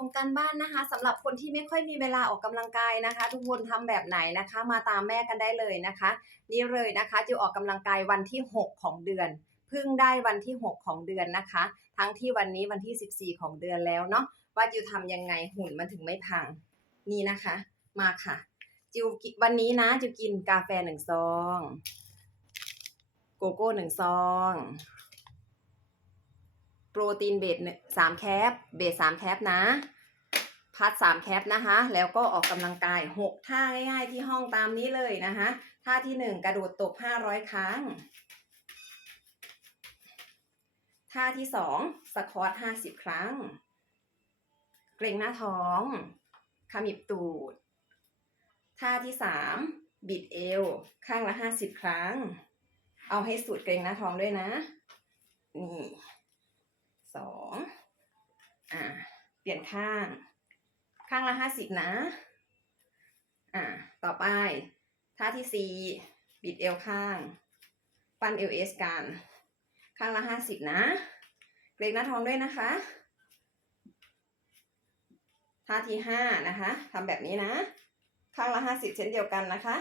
ส่งการบ้านนะคะสำหรับคนที่ไม่ค่อยมีเวลาออกกำลังกายนะคะ ทุกคนทำแบบไหนนะคะ มาตามแม่กันได้เลยนะคะ นี่เลยนะคะจิวออกกำลังกายวันที่ 6 ของเดือนพิ่งได้วันที่ 6 ของเดือนนะคะ ทั้งที่วันนี้วันที่ 14 ของเดือนแล้วเนาะว่าจิวทำยังไงหุ่นมันถึงไม่พัง นี่นะคะ มาค่ะ จิววันนี้นะจิวกินกาแฟหนึ่งซอง โกโก้หนึ่งซอง รตีนเบสสามแคป เบสสามแคปนะ พัดสามแคปนะคะ แล้วก็ออกกำลังกายหกท่าง่ายๆที่ห้องตามนี้เลยนะคะ ท่าที่หนึ่งกระโดดตบห้าร้อยครั้ง ท่าที่สองสควอตห้าสิบครั้ง เกรงหน้าท้องขมิบตูด ท่าที่สามบิดเอว ข้างละห้าสิบครั้ง เอาให้สุดเกรงหน้าท้องด้วยนะ นี่ สองอ่าเปลี่ยนข้าง ข้างละห้าสิบนะ อ่าต่อไปท่าที่สี่บิดเอวข้าง ปั้นเอวเอสกันข้างละห้าสิบนะ เกรงหน้าท้องด้วยนะคะท่าที่ห้านะคะทำแบบนี้นะ ข้างละห้าสิบเช่นเดียวกันนะคะ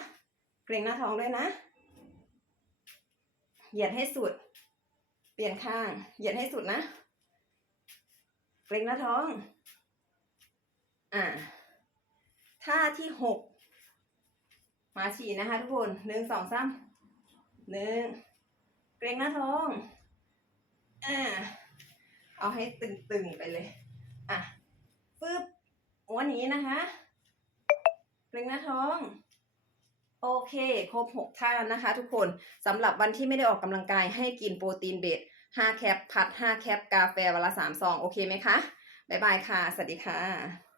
เกรงหน้าท้องด้วยนะ เหยียดให้สุด เปลี่ยนข้าง เหยียดให้สุดนะ เกรงหน้าท้อง อ่าท่าที่หกมาฉี่นะคะทุกคนหนึ่งสองสามหนึ่งเกรงหน้าท้อง อ่า เอาให้ตึงๆไปเลย อะปึ๊บวันนี้นะคะ เกรงหน้าท้อง โอเค ครบหกท่านะคะ ทุกคนสำหรับวันที่ไม่ได้ออกกำลังกายให้กินโปรตีนเบส ห้าแคปผัดห้าแคปกาแฟวันละสามซองโอเคไหมคะ บ๊ายบายค่ะ สวัสดีค่ะ